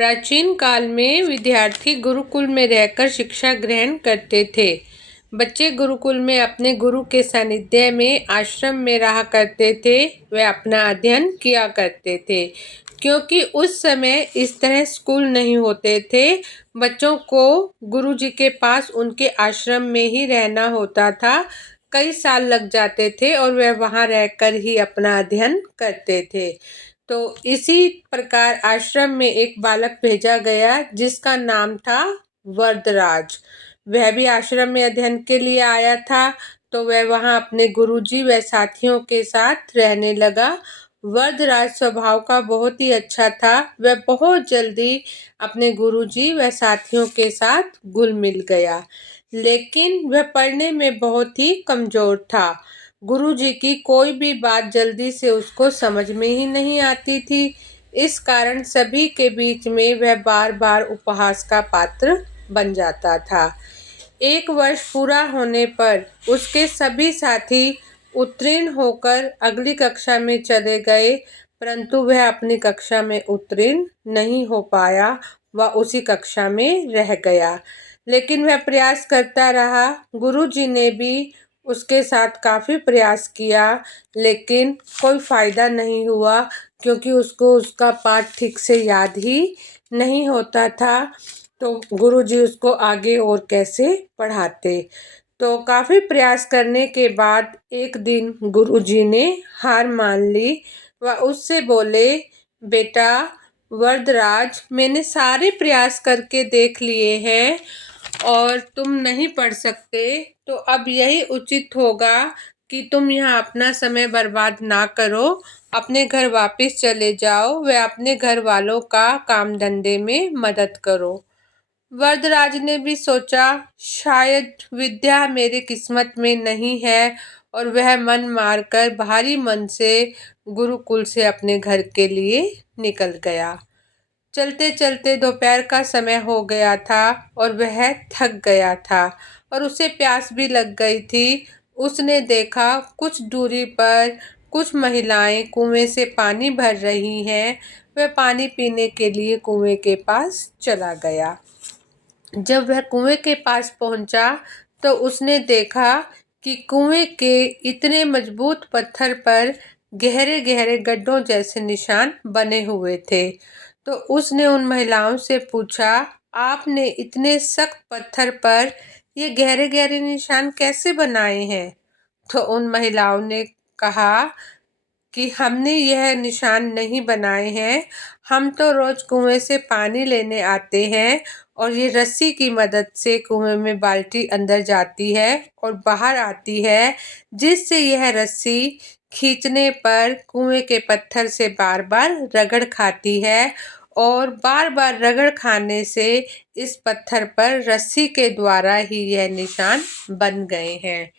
प्राचीन काल में विद्यार्थी गुरुकुल में रहकर शिक्षा ग्रहण करते थे। बच्चे गुरुकुल में अपने गुरु के सानिध्य में आश्रम में रहा करते थे। वे अपना अध्ययन किया करते थे, क्योंकि उस समय इस तरह स्कूल नहीं होते थे। बच्चों को गुरुजी के पास उनके आश्रम में ही रहना होता था। कई साल लग जाते थे और वे वहाँ रहकर ही अपना अध्ययन करते थे। तो इसी प्रकार आश्रम में एक बालक भेजा गया जिसका नाम था वरदराज। वह भी आश्रम में अध्ययन के लिए आया था। तो वह वहाँ अपने गुरुजी व साथियों के साथ रहने लगा। वरदराज स्वभाव का बहुत ही अच्छा था। वह बहुत जल्दी अपने गुरुजी व साथियों के साथ घुल मिल गया, लेकिन वह पढ़ने में बहुत ही कमजोर था। गुरुजी की कोई भी बात जल्दी से उसको समझ में ही नहीं आती थी। इस कारण सभी के बीच में वह बार बार उपहास का पात्र बन जाता था। एक वर्ष पूरा होने पर उसके सभी साथी उत्तीर्ण होकर अगली कक्षा में चले गए, परंतु वह अपनी कक्षा में उत्तीर्ण नहीं हो पाया। वह उसी कक्षा में रह गया, लेकिन वह प्रयास करता रहा। गुरुजी ने भी उसके साथ काफी प्रयास किया, लेकिन कोई फायदा नहीं हुआ, क्योंकि उसको उसका पाठ ठीक से याद ही नहीं होता था। तो गुरुजी उसको आगे और कैसे पढ़ाते। तो काफी प्रयास करने के बाद एक दिन गुरुजी ने हार मान ली। वह उससे बोले, बेटा वरदराज, मैंने सारे प्रयास करके देख लिए हैं और तुम नहीं पढ़ सकते, तो अब यही उचित होगा कि तुम यहाँ अपना समय बर्बाद ना करो, अपने घर वापस चले जाओ व अपने घर वालों का काम धंधे में मदद करो। वरदराज ने भी सोचा, शायद विद्या मेरी किस्मत में नहीं है, और वह मन मारकर भारी मन से गुरुकुल से अपने घर के लिए निकल गया। चलते चलते दोपहर का समय हो गया था और वह थक गया था और उसे प्यास भी लग गई थी। उसने देखा कुछ दूरी पर कुछ महिलाएं कुएं से पानी भर रही हैं। वह पानी पीने के लिए कुएं के पास चला गया। जब वह कुएं के पास पहुंचा तो उसने देखा कि कुएं के इतने मजबूत पत्थर पर गहरे गहरे गड्ढों जैसे निशान बने हुए थे। तो उसने उन महिलाओं से पूछा, आपने इतने सख्त पत्थर पर ये गहरे गहरे निशान कैसे बनाए हैं? तो उन महिलाओं ने कहा कि हमने यह निशान नहीं बनाए हैं, हम तो रोज कुएं से पानी लेने आते हैं और ये रस्सी की मदद से कुएं में बाल्टी अंदर जाती है और बाहर आती है, जिससे यह रस्सी खींचने पर कुएं के पत्थर से बार बार रगड़ खाती है और बार बार रगड़ खाने से इस पत्थर पर रस्सी के द्वारा ही यह निशान बन गए हैं।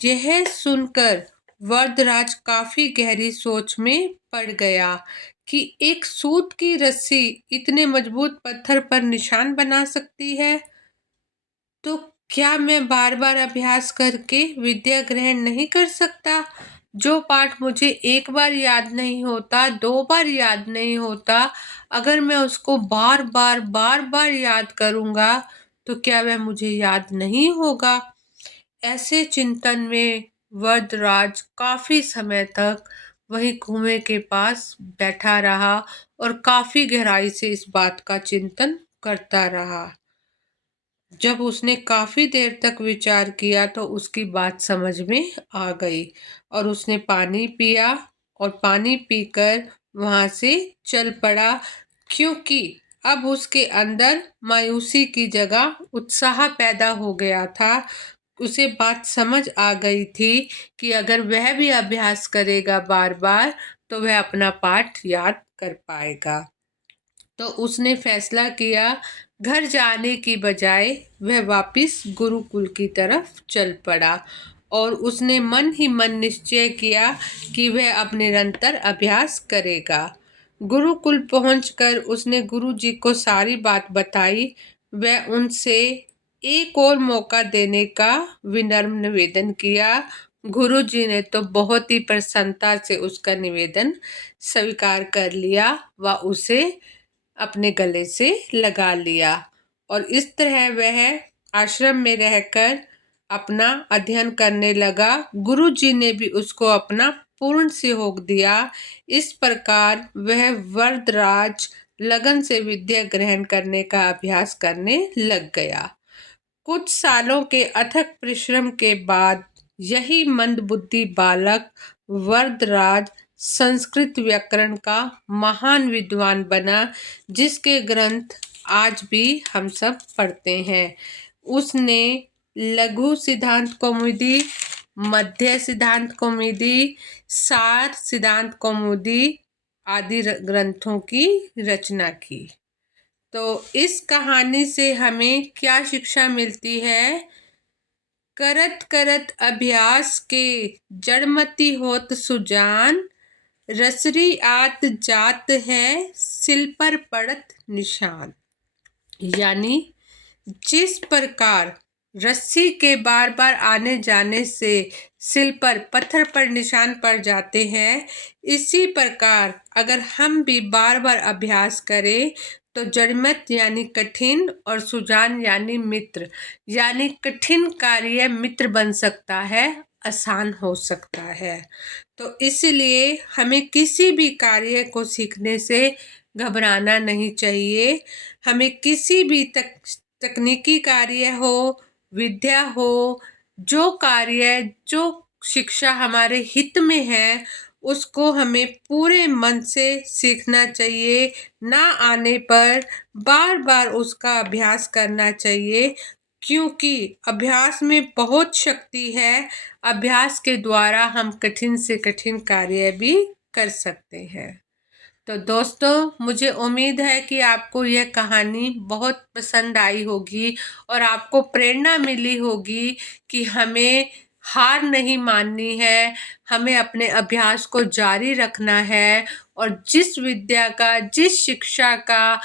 यह सुनकर वरदराज काफी गहरी सोच में पड़ गया कि एक सूत की रस्सी इतने मजबूत पत्थर पर निशान बना सकती है, तो क्या मैं बार बार अभ्यास करके विद्या ग्रहण नहीं कर सकता? जो पाठ मुझे एक बार याद नहीं होता, दो बार याद नहीं होता, अगर मैं उसको बार बार याद करूंगा तो क्या वह मुझे याद नहीं होगा? ऐसे चिंतन में वरदराज काफी समय तक वही कुएं के पास बैठा रहा और काफी गहराई से इस बात का चिंतन करता रहा। जब उसने काफी देर तक विचार किया तो उसकी बात समझ में आ गई और उसने पानी पिया और पानी पीकर वहां से चल पड़ा, क्योंकि अब उसके अंदर मायूसी की जगह उत्साह पैदा हो गया था। उसे बात समझ आ गई थी कि अगर वह भी अभ्यास करेगा बार बार तो वह अपना पाठ याद कर पाएगा। तो उसने फैसला किया, घर जाने की बजाय वह वापस गुरुकुल की तरफ चल पड़ा और उसने मन ही मन निश्चय किया कि वह अब निरंतर अभ्यास करेगा। गुरुकुल पहुंचकर उसने गुरुजी को सारी बात बताई। वह उनसे एक और मौका देने का विनम्र निवेदन किया। गुरुजी ने तो बहुत ही प्रसन्नता से उसका निवेदन स्वीकार कर लिया व उसे अपने गले से लगा लिया और इस तरह वह आश्रम में रहकर अपना अध्ययन करने लगा। गुरुजी ने भी उसको अपना पूर्ण सहयोग दिया। इस प्रकार वह वरदराज लगन से विद्या ग्रहण करने का अभ्यास करने लग गया। कुछ सालों के अथक परिश्रम के बाद यही मंदबुद्धि बालक वरदराज संस्कृत व्याकरण का महान विद्वान बना, जिसके ग्रंथ आज भी हम सब पढ़ते हैं। उसने लघु सिद्धांत कौमुदी, मध्य सिद्धांत कौमुदी, सार सिद्धांत कौमुदी आदि ग्रंथों की रचना की। तो इस कहानी से हमें क्या शिक्षा मिलती है? करत करत अभ्यास के जड़मति होत सुजान, रसरी आत जात है सिल पर पड़त निशान। यानी जिस प्रकार रस्सी के बार बार आने जाने से सिल पर पत्थर पर निशान पड़ जाते हैं, इसी प्रकार अगर हम भी बार बार अभ्यास करें तो जड़मत यानी कठिन और सुजान यानी मित्र, यानी कठिन कार्य मित्र बन सकता है, आसान हो सकता है। तो इसलिए हमें किसी भी कार्य को सीखने से घबराना नहीं चाहिए। हमें किसी भी तकनीकी कार्य हो, विद्या हो, जो कार्य जो शिक्षा हमारे हित में है, उसको हमें पूरे मन से सीखना चाहिए। ना आने पर बार बार उसका अभ्यास करना चाहिए, क्योंकि अभ्यास में बहुत शक्ति है। अभ्यास के द्वारा हम कठिन से कठिन कार्य भी कर सकते हैं। तो दोस्तों, मुझे उम्मीद है कि आपको यह कहानी बहुत पसंद आई होगी और आपको प्रेरणा मिली होगी कि हमें हार नहीं माननी है, हमें अपने अभ्यास को जारी रखना है और जिस विद्या का, जिस शिक्षा का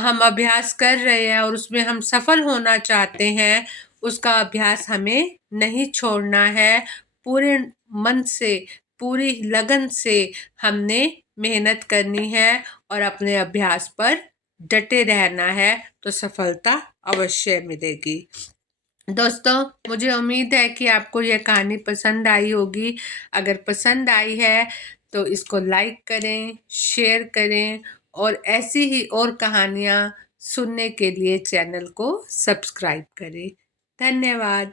हम अभ्यास कर रहे हैं और उसमें हम सफल होना चाहते हैं, उसका अभ्यास हमें नहीं छोड़ना है। पूरे मन से, पूरी लगन से हमने मेहनत करनी है और अपने अभ्यास पर डटे रहना है, तो सफलता अवश्य मिलेगी। दोस्तों, मुझे उम्मीद है कि आपको यह कहानी पसंद आई होगी। अगर पसंद आई है तो इसको लाइक करें, शेयर करें और ऐसी ही और कहानियाँ सुनने के लिए चैनल को सब्सक्राइब करें। धन्यवाद।